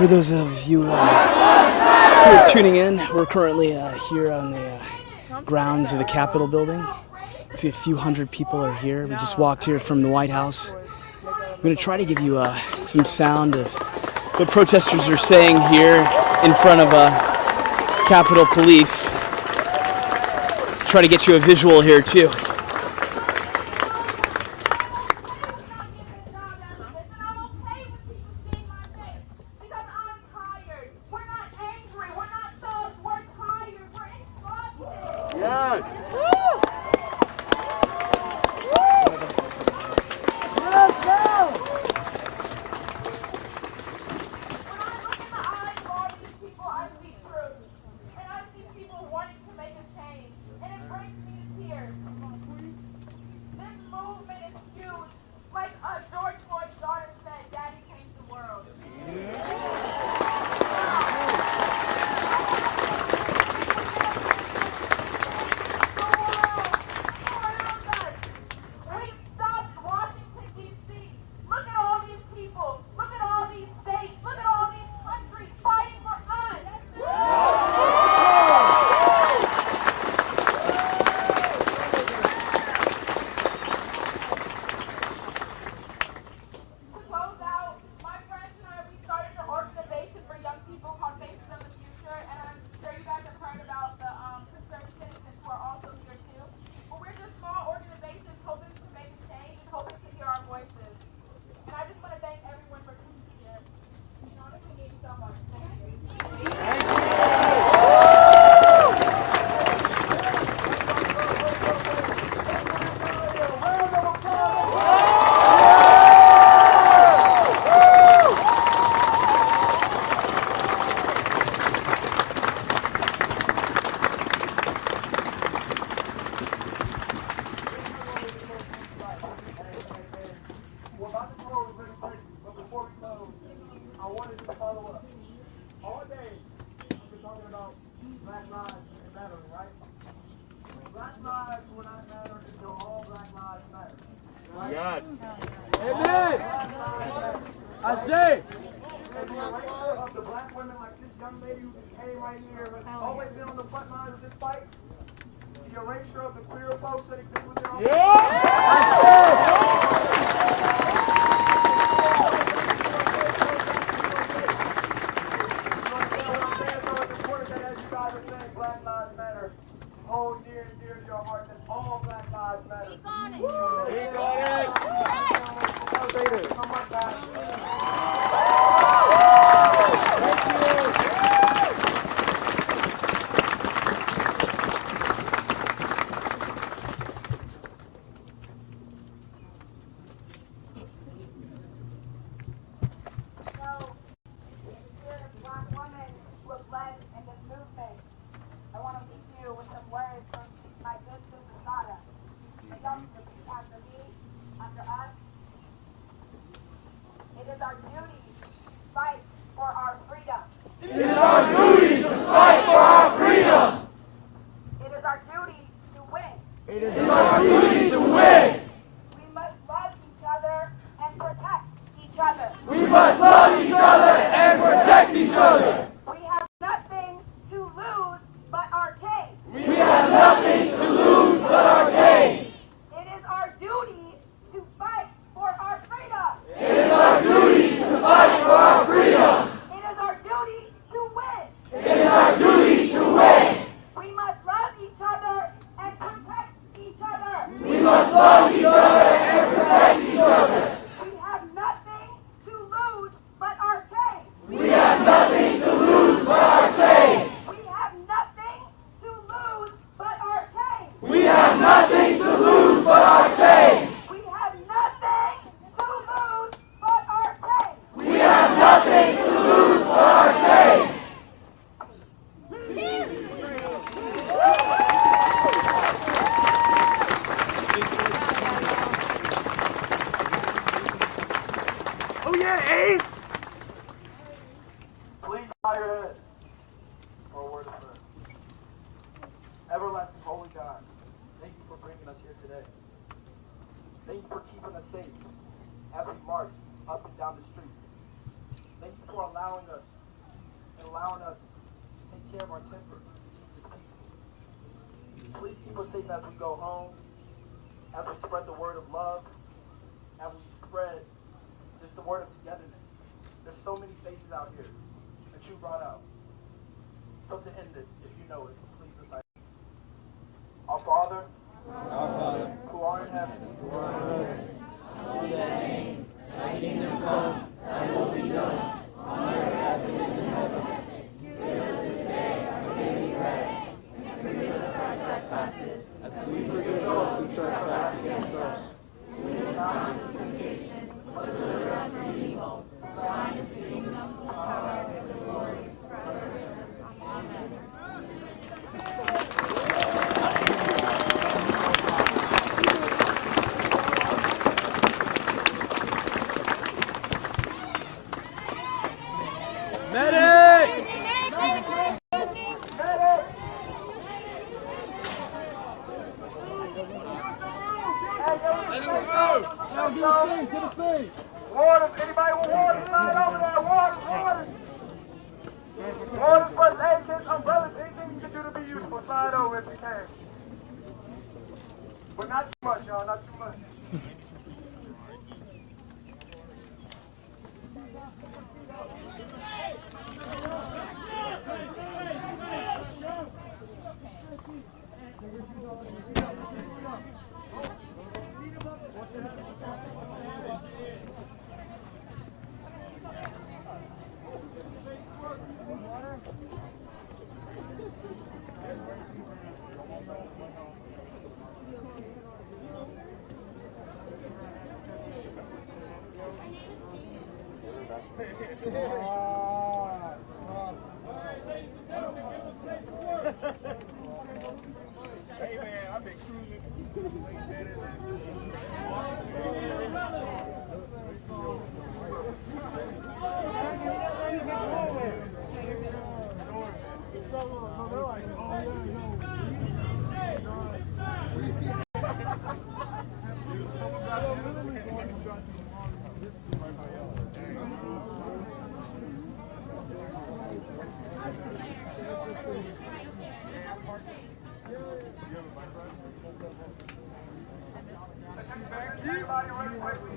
For those of you who are tuning in, we're currently here on the grounds of the Capitol building. See a few hundred people are here. We just walked here from the White House. I'm going to try to give you some sound of what protesters are saying here in front of Capitol Police. Try to get you a visual here too. God. Amen. I say. The black women like this young lady who just came right here, but always been on the front lines of this fight. The erasure of the queer folks that exist within our Black Lives Matter. Hold dear and dear to your heart that all Black Lives Matter. Speak on it. It is our duty to have our temper. Please keep us safe as we go home, as we spread the word of love, as we spread just the word of togetherness. There's so many faces out here that you brought out. So to end this, if you know it, please recite. Our Father, who art in heaven, Holy thy name, thy kingdom come, thy will be done, on earth as it is in heaven. Give us this day our daily bread, and forgive us our trespasses, as we forgive those who trespass against us. Lead us not into temptation, but deliver us from evil. For thine is the kingdom, the power, and the glory, forever. Amen. Medic! Waters, anybody want water? Slide over there. Waters. Waters, first aid kits, umbrellas, anything you can do to be useful. Slide over if you can. But not too much, y'all. Not too much. Hey man, I've been cruising. Everybody really quickly,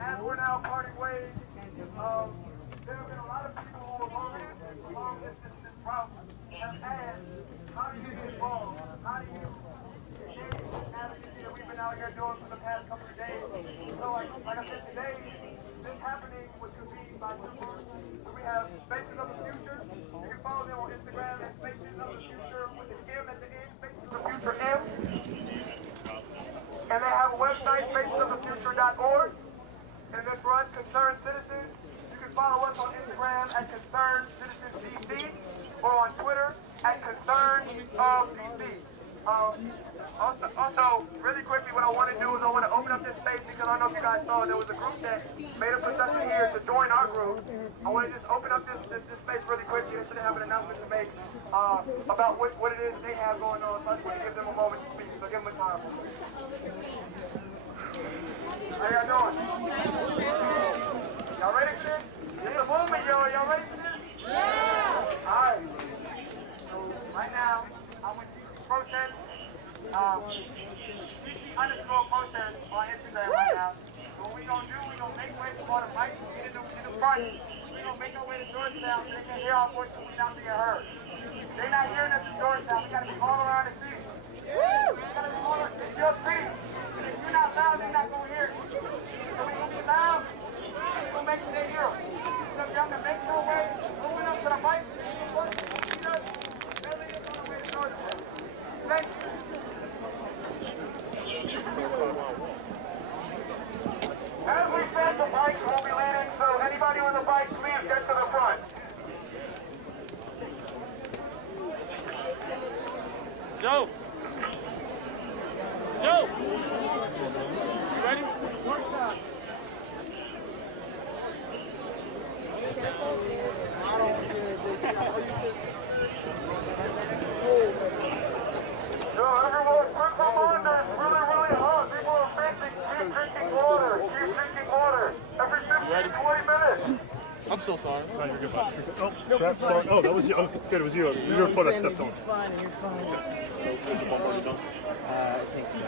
as we're now parting ways, there have been a lot of people who along this route have asked, how do you get involved? How do you engage in advocacy that we've been out here doing for the past couple of days? So like I said, today, this happening was convened by two groups. So we have Spaces of the Future. You can follow them on Instagram at Spaces of the Future with an M at the end, Spaces of the Future M. And they have a website, facesofthefuture.org. And then for us concerned citizens, you can follow us on Instagram at Concerned Citizens DC or on Twitter at Concerned of DC. Also, really quickly, what I want to do is I want to open up this space because I don't know if you guys saw there was a group that made a procession here to join our group. I want to just open up this space really quickly. They should have an announcement to make about what it is that they have going on. So I just want to give them a moment to speak. So give them a time. How y'all doing? Y'all ready for this? It's a movement, y'all. Y'all ready for this? Yeah! Alright. So, right now, I went to protest. DC_protest on Instagram right now. So what we gonna do, we gonna make way for all the bikes to get in the front. We gonna make our way to Georgetown so they can hear our voices and we not being heard. They're not hearing us in Georgetown. We gotta be all around the city. It's your city. If you're not loud, they're not gonna hear it. So when you get loud, we're gonna make sure they hear us. So if y'all can make your way, moving up to the bike, thank you. As we said, the bikes will be leading, so anybody with a bike, please get to the front. Joe! Joe! You ready? Yo, everyone, quick reminder, it's really, really hot. People are fainting. Keep drinking water. Keep drinking water. Every 15 to 20 minutes. I'm so sorry. No, you're good, bud. You're good. Oh, crap, sorry. Oh, that was you. Oh, good, it was you. Your foot I stepped on. He's fine and you're fine. So, is the bump already done? I think so.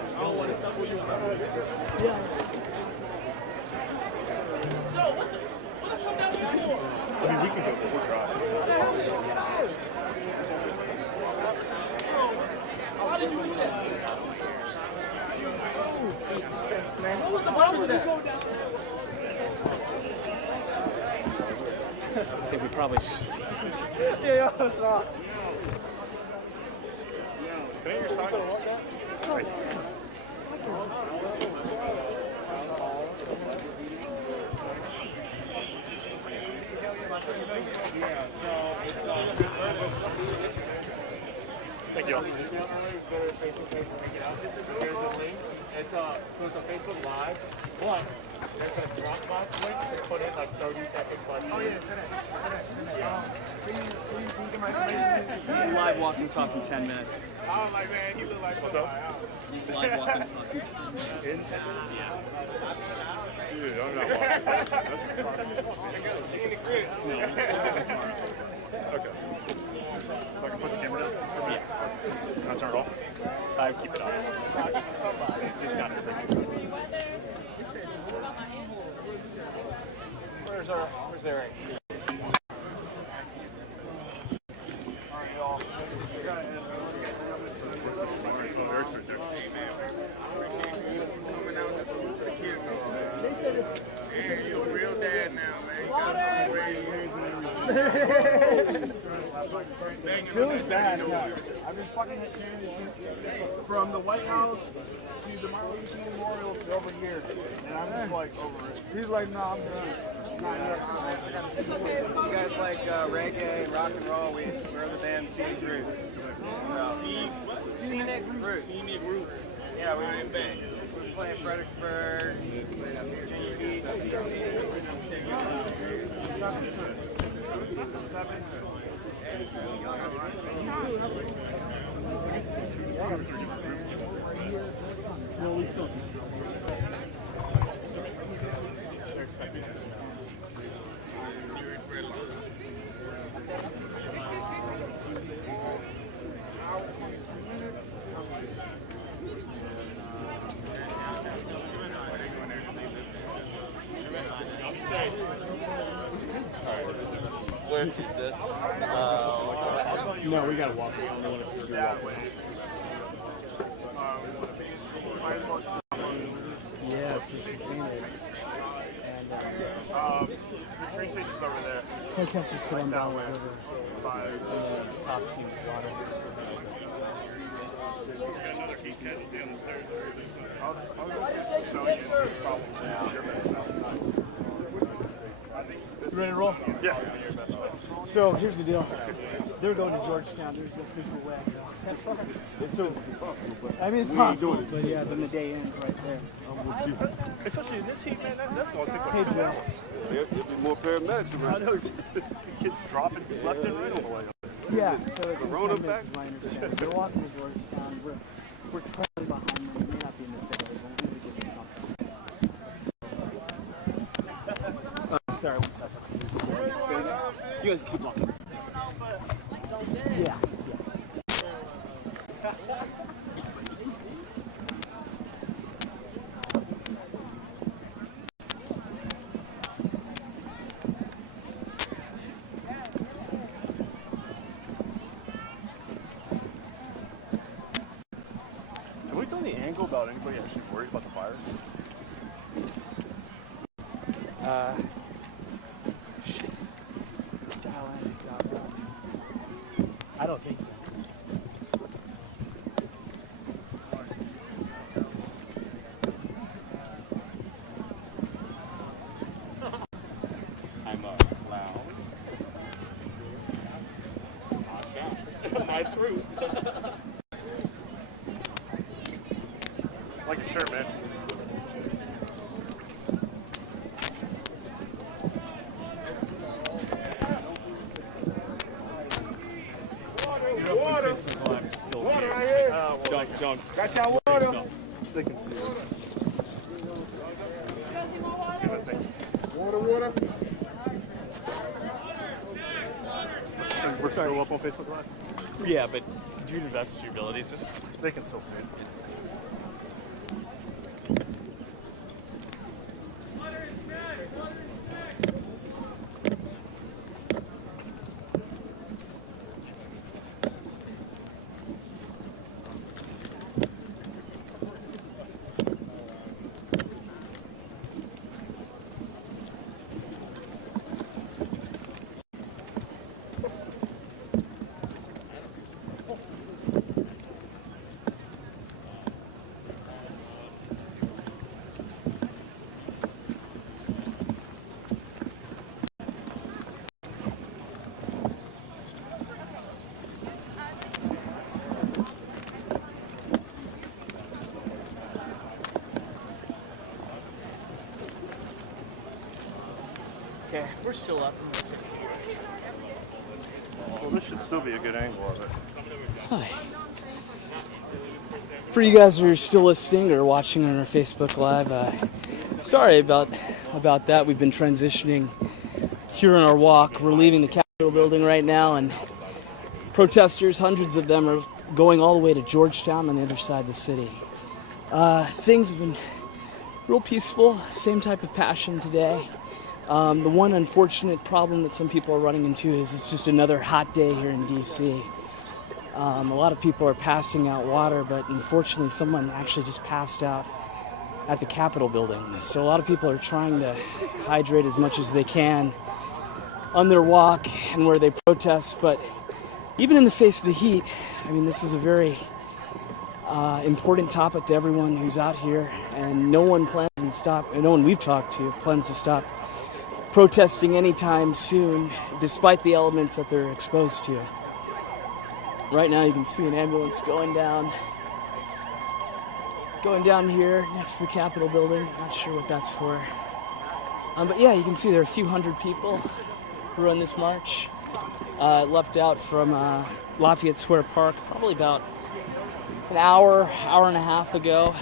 Joe, what the fuck that was for? I mean, we can go, but we're dry. How did you do that? What was the problem with that? I think we probably should. Can I hear your side? Right. Thank you. It's a Facebook Live, but there's a Dropbox link to put in like 30 seconds. Oh yeah, send it. Please get my information. Live walking, talking 10 minutes. I was like, man, he look like What's up? Live walking, talking 10 minutes. Dude, I'm not watching. Okay. So I can put the camera down? Yeah. Can I turn it off? I keep it up. Just got it. Where's Eric? Oh, Eric's right there. Yeah, you a real dad now, man. Feels bad. I've been fucking from the White House to the Martin Luther King Memorial to over here, and I'm just like over it. He's like, no, I'm done. Not yet. You guys like reggae, rock and roll? We're the band Scenic Roots. Scenic Roots. Scenic Roots. Yeah, we play in Fredericksburg, Virginia Beach, DC. Where is this? No, we gotta walk. I don't want us to do that. Yes, you should clean it. And The train station's over there. protesters put on balloons over By the top team water. got another heat casualty on the stairs. I'll just show you problems. You ready to roll? Yeah. So here's the deal. They're going to Georgetown. There's no physical way. So, I mean, it's possible, but yeah, then the day ends right there. Especially in this heat, man, that's going to take Hey, like 2 Bill. hours. There'll be more paramedics I around. know, the kids dropping left and right on the way. Yeah, so it's Corona 10 minutes is my understanding. They're walking to Georgetown. We're totally behind them. We may not be in the middle. We'll need to give us something. Sorry, one second. You guys keep walking. Yeah. Have we done the angle about anybody actually worried about the virus? Shit. Dial in, dial out. I don't think so. I'm loud. My truth. Like your shirt, man. Don't. Got y'all water. They can see it. Give it a thing. Water. We're still up on Facebook Live? Yeah, but due to vestibilities, they can still see it. Okay, we're still up in the city. Well, this should still be a good angle of it. Hi. For you guys who are still listening or watching on our Facebook Live, sorry about that. We've been transitioning here on our walk. We're leaving the Capitol building right now, and protesters, hundreds of them, are going all the way to Georgetown on the other side of the city. Things have been real peaceful, same type of passion today. The one unfortunate problem that some people are running into is it's just another hot day here in D.C. A lot of people are passing out water, but unfortunately someone actually just passed out at the Capitol building. So a lot of people are trying to hydrate as much as they can on their walk and where they protest. But even in the face of the heat, I mean, this is a very important topic to everyone who's out here, and no one we've talked to plans to stop protesting anytime soon, despite the elements that they're exposed to. Right now you can see an ambulance going down here next to the Capitol building. Not sure what that's for. But yeah, you can see there are a few hundred people who are on this march. Left out from Lafayette Square Park probably about an hour and a half ago,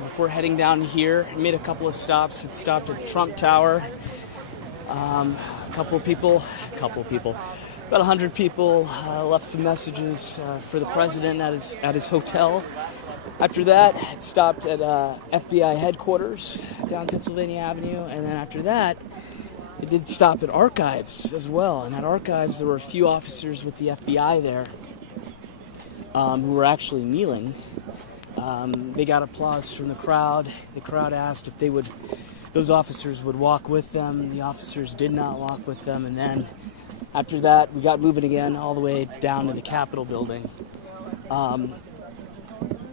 before heading down here. Made a couple of stops. It stopped at Trump Tower. A couple of people, about 100 people left some messages for the president at his hotel. After that, it stopped at FBI headquarters down Pennsylvania Avenue, and then after that, it did stop at Archives as well. And at Archives, there were a few officers with the FBI there who were actually kneeling. They got applause from the crowd. The crowd asked if those officers would walk with them. The officers did not walk with them, and then after that, we got moving again all the way down to the Capitol building,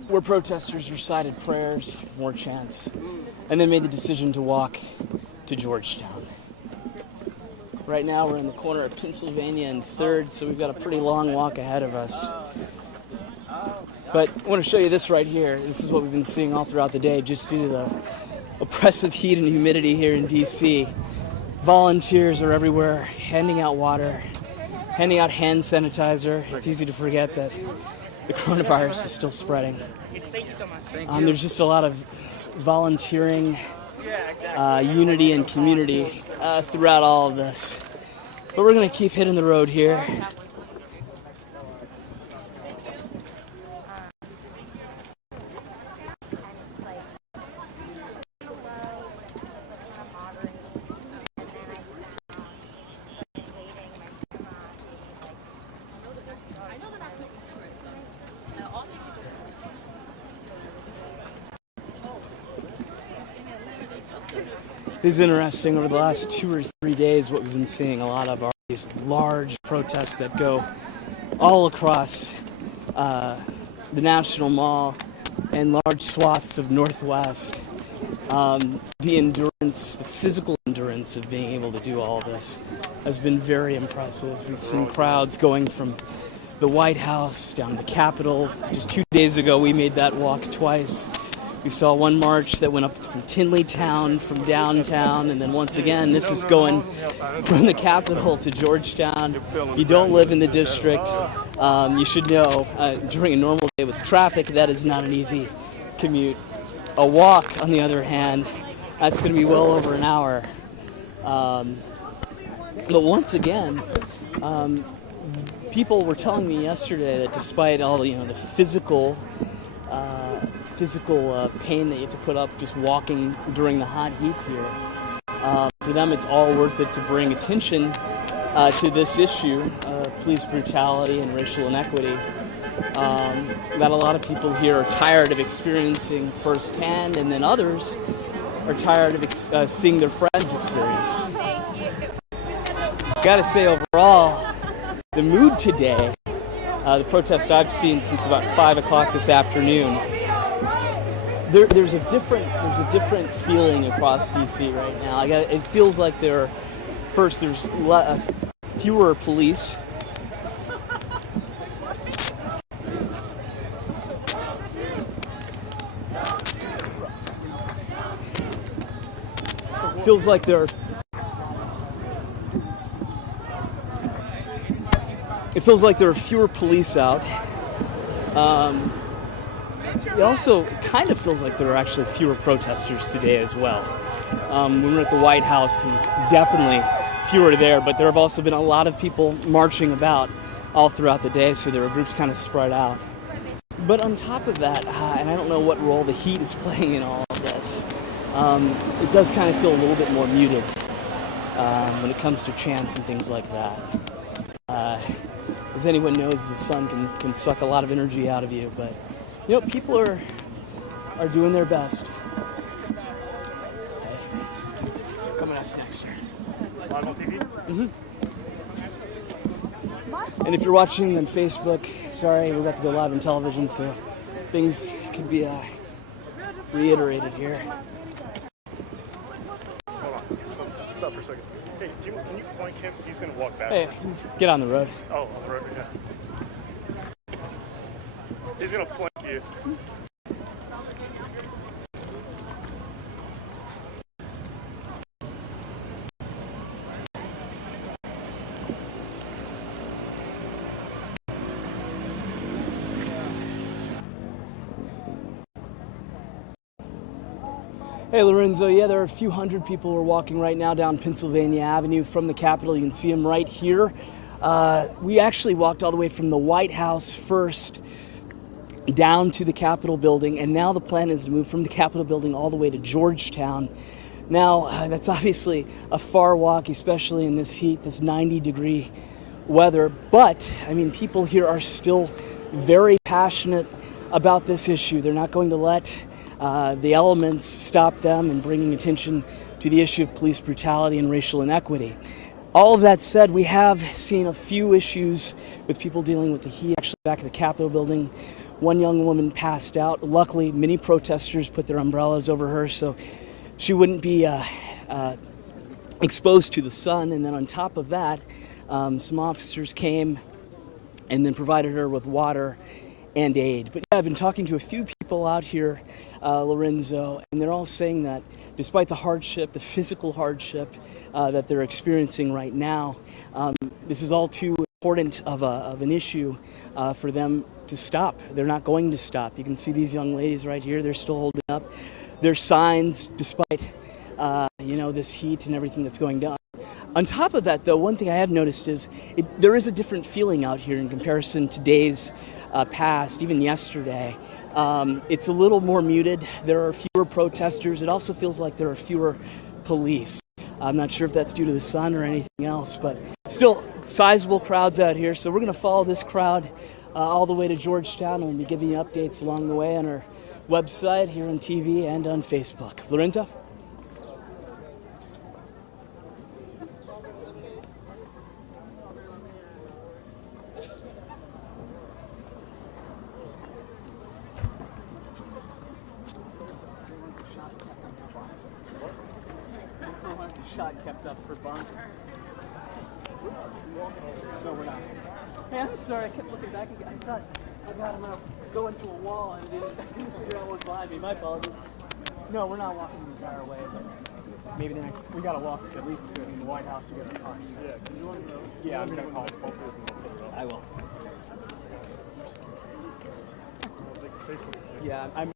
where protesters recited prayers, more chants, and then made the decision to walk to Georgetown. Right now, we're in the corner of Pennsylvania and 3rd, so we've got a pretty long walk ahead of us. But I want to show you this right here. This is what we've been seeing all throughout the day, just due to the oppressive heat and humidity here in D.C. Volunteers are everywhere, handing out water, handing out hand sanitizer. It's easy to forget that the coronavirus is still spreading. Thank you so much. There's just a lot of volunteering, unity and community throughout all of this. But we're going to keep hitting the road here. It's interesting, over the last 2 or 3 days, what we've been seeing a lot of are these large protests that go all across the National Mall and large swaths of Northwest. The endurance, the physical endurance of being able to do all this has been very impressive. We've seen crowds going from the White House down to the Capitol. Just 2 days ago, we made that walk twice. We saw one march that went up from Tinleytown, from downtown, and then once again, this is going from the Capitol to Georgetown. You don't live in the district, you should know, during a normal day with traffic, that is not an easy commute. A walk, on the other hand, that's going to be well over an hour. But once again, people were telling me yesterday that despite all the, the physical pain that you have to put up just walking during the hot heat here, for them it's all worth it to bring attention to this issue of police brutality and racial inequity that a lot of people here are tired of experiencing firsthand, and then others are tired of seeing their friends experience. Gotta say, overall, the mood today, the protest I've seen since about 5 o'clock this afternoon, there's a different feeling across DC right now. It feels like there's fewer police. Feels like there are fewer police out. It also kind of feels like there are actually fewer protesters today as well. When we were at the White House, there was definitely fewer there, but there have also been a lot of people marching about all throughout the day, so there were groups kind of spread out. But on top of that, and I don't know what role the heat is playing in all of this, it does kind of feel a little bit more muted when it comes to chants and things like that. As anyone knows, the sun can suck a lot of energy out of you, but people are doing their best. Coming us next year. Live on TV? Mm-hmm. And if you're watching on Facebook, sorry, we're about to go live on television, so things can be reiterated here. Hold on. Stop for a second. Hey, can you flank him? He's going to walk back. Hey, get on the road. Oh, on the road, yeah. He's going to flank you. Hey Lorenzo, yeah, there are a few hundred people who are walking right now down Pennsylvania Avenue from the Capitol. You can see them right here. We actually walked all the way from the White House first down to the Capitol building, and now the plan is to move from the Capitol building all the way to Georgetown. Now, that's obviously a far walk, especially in this heat, this 90-degree weather, but, I mean, people here are still very passionate about this issue. They're not going to let the elements stop them in bringing attention to the issue of police brutality and racial inequity. All of that said, we have seen a few issues with people dealing with the heat. Actually, back at the Capitol building, one young woman passed out. Luckily, many protesters put their umbrellas over her so she wouldn't be exposed to the sun. And then on top of that, some officers came and then provided her with water and aid. But yeah, I've been talking to a few people out here, Lorenzo, and they're all saying that despite the hardship, the physical hardship that they're experiencing right now, this is all too important of an issue for them to stop. They're not going to stop. You can see these young ladies right here. They're still holding up their signs despite this heat and everything that's going down. On top of that, though, one thing I have noticed is there is a different feeling out here in comparison to days past, even yesterday. It's a little more muted. There are fewer protesters. It also feels like there are fewer police. I'm not sure if that's due to the sun or anything else, but still sizable crowds out here. So we're going to follow this crowd all the way to Georgetown, and we'll be giving you updates along the way on our website, here on TV, and on Facebook. Lorenzo? Shot kept up for bunks. No, we're not. Hey, I'm sorry. I kept looking back. I thought I got him go into a wall and didn't figure out what was behind me. My apologies. No, we're not walking the entire way, but maybe the next. We gotta walk at least to the White House to get our cars. Yeah, can you let me know? Yeah, I'm gonna call both of us and we'll put it up. I will. Facebook. Yeah, I'm